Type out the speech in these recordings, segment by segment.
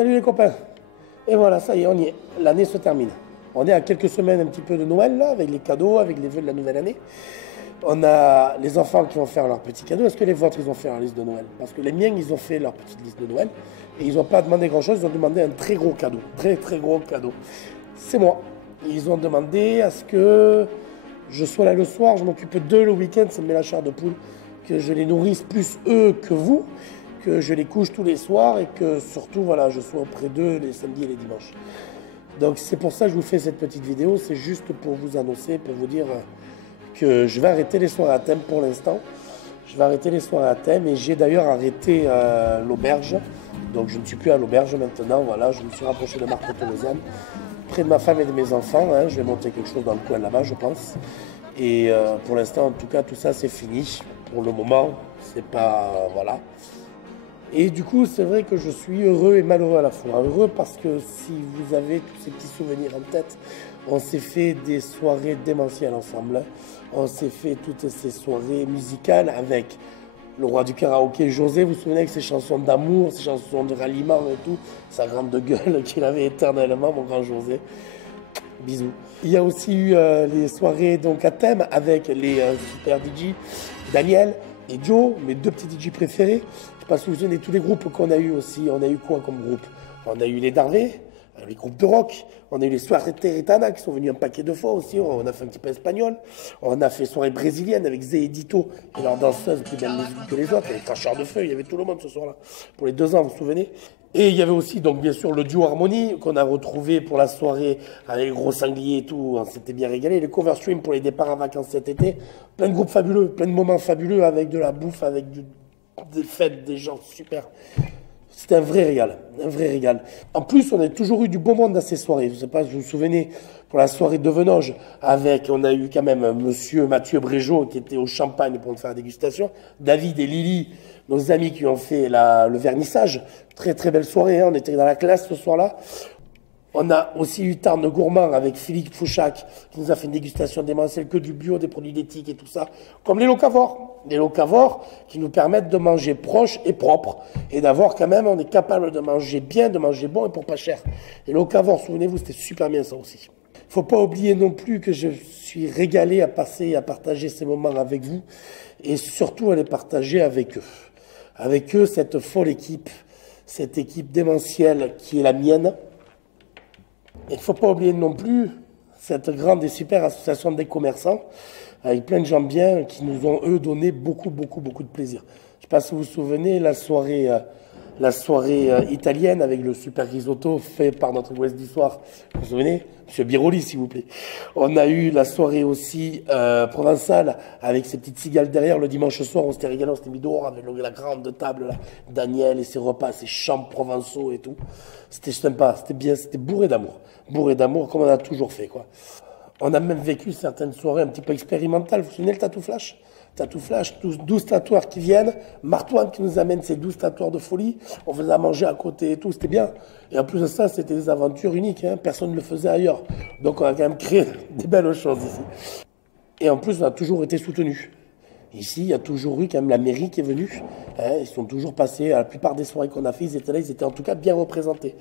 salut les copains. Et voilà, ça y est, on y est. L'année se termine. On est à quelques semaines un petit peu de Noël, là, avec les cadeaux, avec les vœux de la nouvelle année. On a les enfants qui vont faire leurs petits cadeaux. Est-ce que les vôtres, ils ont fait leur liste de Noël? Parce que les miens, ils ont fait leur petite liste de Noël. Et ils n'ont pas demandé grand-chose, ils ont demandé un très gros cadeau. Très, très gros cadeau. C'est moi. Ils ont demandé à ce que je sois là le soir, je m'occupe d'eux le week-end, ça me met la chair de poule. Que je les nourrisse plus eux que vous, que je les couche tous les soirs et que surtout, voilà, je sois auprès d'eux les samedis et les dimanches. Donc c'est pour ça que je vous fais cette petite vidéo, c'est juste pour vous annoncer, pour vous dire que je vais arrêter les soirées à thème pour l'instant. Je vais arrêter les soirées à thème et j'ai d'ailleurs arrêté l'auberge. Donc je ne suis plus à l'auberge maintenant, voilà, je me suis rapproché de Marcotte-Lausanne, près de ma femme et de mes enfants. Hein, je vais monter quelque chose dans le coin là-bas, je pense. Et pour l'instant, en tout cas, tout ça c'est fini. Pour le moment, c'est pas... voilà. Et du coup, c'est vrai que je suis heureux et malheureux à la fois. Heureux parce que si vous avez tous ces petits souvenirs en tête, on s'est fait des soirées démentielles ensemble. On s'est fait toutes ces soirées musicales avec le roi du karaoké, José. Vous vous souvenez avec ses chansons d'amour, ses chansons de ralliement et tout. Sa grande gueule qu'il avait éternellement, mon grand José. Bisous. Il y a aussi eu les soirées donc à thème avec les super DJ, Daniel et Joe, mes deux petits DJ préférés. Je ne sais pas si vous vous souvenez de tous les groupes qu'on a eu aussi. On a eu quoi comme groupe? On a eu les Darvé, les groupes de rock. On a eu les soirées Teretana qui sont venus un paquet de fois aussi. On a fait un petit peu espagnol. On a fait soirée brésilienne avec Zé et Dito et leurs danseuses plus belles musiques que les autres. Il y avait Cracheurs de Feu, il y avait tout le monde ce soir-là. Pour les 2 ans, vous vous souvenez? Et il y avait aussi, donc bien sûr, le duo Harmonie qu'on a retrouvé pour la soirée avec les gros sangliers et tout. On s'était bien régalé. Les cover streams pour les départs en vacances cet été. Plein de groupes fabuleux, plein de moments fabuleux avec de la bouffe, avec des fêtes, des gens super. C'était un vrai régal, un vrai régal. En plus, on a toujours eu du bon monde dans ces soirées. Je ne sais pas si vous vous souvenez, pour la soirée de Venoge, on a eu quand même monsieur Mathieu Brégeot qui était au Champagne pour nous faire la dégustation. David et Lily, nos amis qui ont fait le vernissage. Très très belle soirée, hein. On était dans la classe ce soir-là. On a aussi eu Tarn Gourmand avec Philippe Fouchac qui nous a fait une dégustation démentielle, que du bio, des produits d'éthique et tout ça. Comme les locavores. Les locavores qui nous permettent de manger proche et propre et d'avoir quand même, on est capable de manger bien, de manger bon et pour pas cher. Les locavores, souvenez-vous, c'était super bien ça aussi. Il ne faut pas oublier non plus que je suis régalé à passer et à partager ces moments avec vous et surtout à les partager avec eux. Avec eux, cette folle équipe, cette équipe démentielle qui est la mienne. Il ne faut pas oublier non plus cette grande et super association des commerçants avec plein de gens bien qui nous ont, eux, donné beaucoup de plaisir. Je ne sais pas si vous vous souvenez, la soirée italienne avec le super risotto fait par notre Ouest du soir. Vous vous souvenez? Monsieur Biroli, s'il vous plaît. On a eu la soirée aussi provençale avec ces petites cigales derrière le dimanche soir. On s'était régalé, on s'était mis dehors avec la grande table, là. Daniel et ses repas, ses champs provençaux et tout. C'était sympa, c'était bien, c'était bourré d'amour. Bourré d'amour comme on a toujours fait, quoi. On a même vécu certaines soirées un petit peu expérimentales. Vous vous souvenez le Tattoo Flash? Tattoo Flash, 12 tatoueurs qui viennent, Martoine qui nous amène ces 12 tatoueurs de folie, on faisait à manger à côté et tout, c'était bien. Et en plus de ça, c'était des aventures uniques, hein. Personne ne le faisait ailleurs. Donc on a quand même créé des belles choses ici. Et en plus, on a toujours été soutenus. Ici, il y a toujours eu quand même la mairie qui est venue. Hein, ils sont toujours passés, à la plupart des soirées qu'on a fait, ils étaient là, ils étaient en tout cas bien représentés.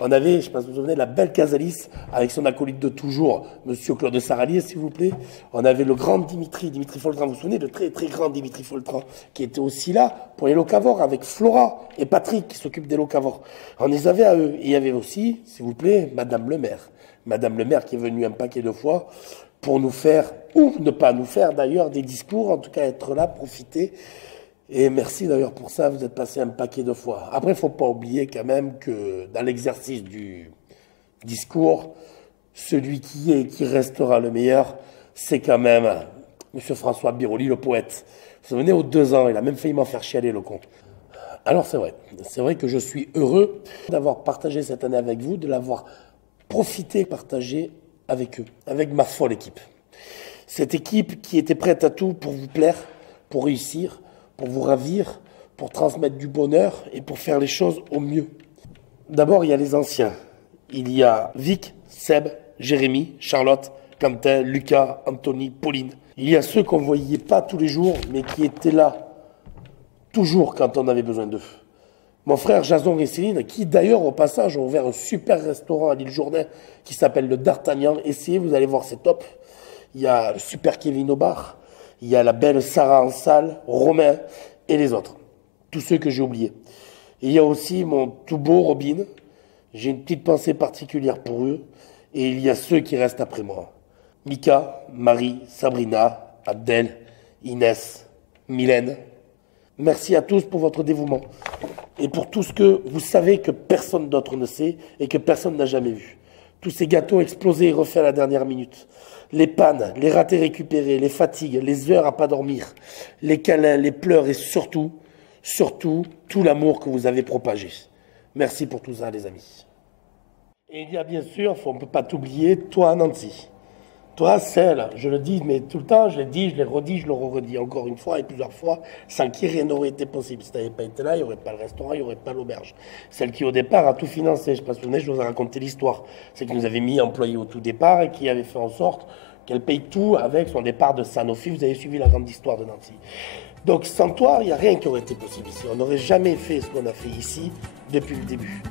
On avait, je ne sais pas si vous vous souvenez, la belle Casalis, avec son acolyte de toujours, monsieur Claude Saralier, s'il vous plaît. On avait le grand Dimitri Foltran, vous vous souvenez, le très très grand Dimitri Foltran, qui était aussi là pour les locavores, avec Flora et Patrick, qui s'occupent des locavores. On les avait à eux. Et il y avait aussi, s'il vous plaît, Madame le maire. Madame le maire qui est venue un paquet de fois pour nous faire, ou ne pas nous faire d'ailleurs, des discours, en tout cas être là, profiter. Et merci d'ailleurs pour ça, vous êtes passé un paquet de fois. Après, il ne faut pas oublier quand même que dans l'exercice du discours, celui qui est et qui restera le meilleur, c'est quand même M. François Biroli, le poète. Vous vous souvenez, aux 2 ans, il a même failli m'en faire chialer, le con. Alors c'est vrai que je suis heureux d'avoir partagé cette année avec vous, de l'avoir profité, partagé avec eux, avec ma folle équipe. Cette équipe qui était prête à tout pour vous plaire, pour réussir, pour vous ravir, pour transmettre du bonheur et pour faire les choses au mieux. D'abord, il y a les anciens. Il y a Vic, Seb, Jérémy, Charlotte, Quentin, Lucas, Anthony, Pauline. Il y a ceux qu'on ne voyait pas tous les jours, mais qui étaient là, toujours quand on avait besoin d'eux. Mon frère Jason et Céline, qui d'ailleurs au passage ont ouvert un super restaurant à l'île Jourdain qui s'appelle le D'Artagnan. Essayez, vous allez voir, c'est top. Il y a le super Kevin au bar, il y a la belle Sarah en salle, Romain et les autres. Tous ceux que j'ai oubliés. Et il y a aussi mon tout beau Robin. J'ai une petite pensée particulière pour eux. Et il y a ceux qui restent après moi. Mika, Marie, Sabrina, Abdel, Inès, Mylène. Merci à tous pour votre dévouement et pour tout ce que vous savez que personne d'autre ne sait et que personne n'a jamais vu. Tous ces gâteaux explosés et refaits à la dernière minute. Les pannes, les ratés récupérés, les fatigues, les heures à pas dormir, les câlins, les pleurs et surtout, tout l'amour que vous avez propagé. Merci pour tout ça, les amis. Et il y a bien sûr, on ne peut pas t'oublier, toi, Nancy. Toi, celle, je le dis, mais tout le temps, je l'ai dit, je l'ai redit, je le redis encore une fois et plusieurs fois, sans qui rien n'aurait été possible. Si tu n'avais pas été là, il n'y aurait pas le restaurant, il n'y aurait pas l'auberge. Celle qui, au départ, a tout financé. Je ne sais pas si vous souvenez, je vous ai raconté l'histoire. C'est qui nous avait mis employés au tout départ et qui avait fait en sorte qu'elle paye tout avec son départ de Sanofi. Vous avez suivi la grande histoire de Nancy. Donc, sans toi, il n'y a rien qui aurait été possible ici. On n'aurait jamais fait ce qu'on a fait ici depuis le début.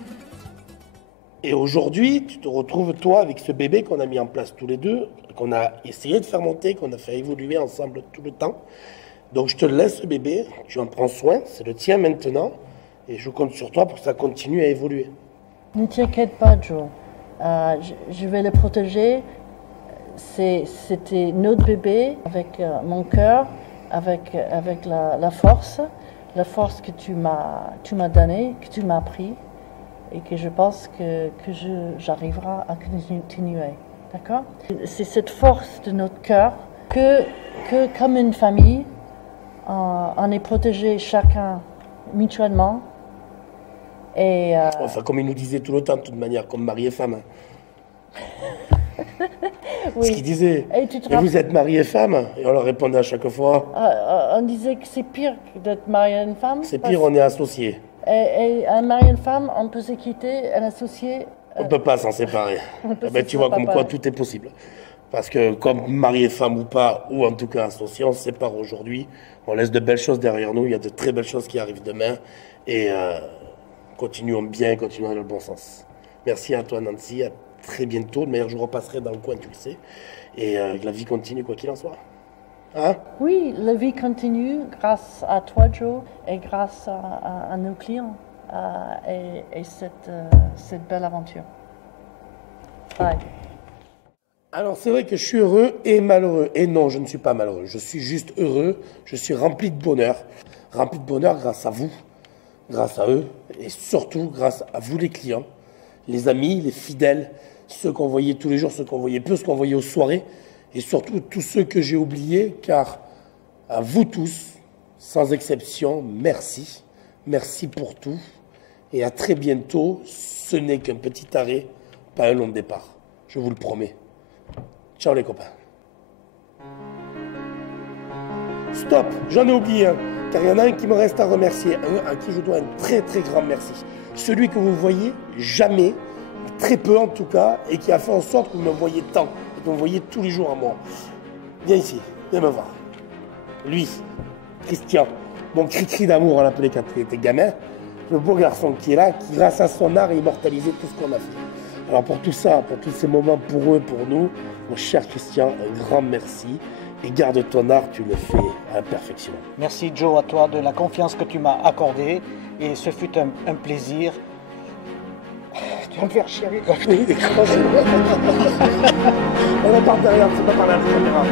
Et aujourd'hui, tu te retrouves, toi, avec ce bébé qu'on a mis en place tous les deux, qu'on a essayé de faire monter, qu'on a fait évoluer ensemble tout le temps. Donc, je te laisse ce bébé, tu en prends soin, c'est le tien maintenant, et je compte sur toi pour que ça continue à évoluer. Ne t'inquiète pas, Joe. Je vais le protéger. C'était notre bébé, avec mon cœur, avec la force que tu m'as donnée, que tu m'as appris. Et que je pense que j'arriverai à continuer. D'accord? C'est cette force de notre cœur que comme une famille, on est protégé chacun mutuellement. Et, Enfin, comme il nous disait tout le temps, de toute manière, comme mari et femme. Oui. Ce qu'il disait. Et vous êtes mari et femme? Et on leur répondait à chaque fois. On disait que c'est pire d'être marié à une femme. C'est pire, on est associés. Et un mari et une femme, on peut se quitter, un associé. On ne peut pas s'en séparer. Tu vois comme quoi tout est possible. Parce que comme mari et femme ou pas, ou en tout cas associés, on se sépare aujourd'hui. On laisse de belles choses derrière nous. Il y a de très belles choses qui arrivent demain. Et continuons bien, continuons dans le bon sens. Merci à toi, Nancy. À très bientôt. D'ailleurs, je repasserai dans le coin, tu le sais. Et la vie continue, quoi qu'il en soit. Hein? Oui, la vie continue grâce à toi, Joe, et grâce à nos clients et cette belle aventure. Bye. Alors, c'est vrai que je suis heureux et malheureux. Et non, je ne suis pas malheureux. Je suis juste heureux. Je suis rempli de bonheur. Rempli de bonheur grâce à vous, grâce à eux, et surtout grâce à vous, les clients, les amis, les fidèles, ceux qu'on voyait tous les jours, ceux qu'on voyait peu, ceux qu'on voyait aux soirées. Et surtout tous ceux que j'ai oubliés, car à vous tous, sans exception, merci. Merci pour tout. Et à très bientôt. Ce n'est qu'un petit arrêt, pas un long départ. Je vous le promets. Ciao les copains. Stop, j'en ai oublié un. Car il y en a un qui me reste à remercier. Un à qui je dois un très très grand merci. Celui que vous voyez jamais, très peu en tout cas, et qui a fait en sorte que vous me voyez tant. Que vous voyez tous les jours à moi. Viens ici, viens me voir. Lui, Christian, mon cri-cri d'amour, on l'appelait quand il était gamin, le beau garçon qui est là, qui grâce à son art a immortalisé tout ce qu'on a fait. Alors pour tout ça, pour tous ces moments pour eux, pour nous, mon cher Christian, un grand merci. Et garde ton art, tu le fais à la perfection. Merci Joe à toi de la confiance que tu m'as accordée et ce fut un plaisir. Tu vas me faire chier avec On en parle derrière, c'est pas par la caméra.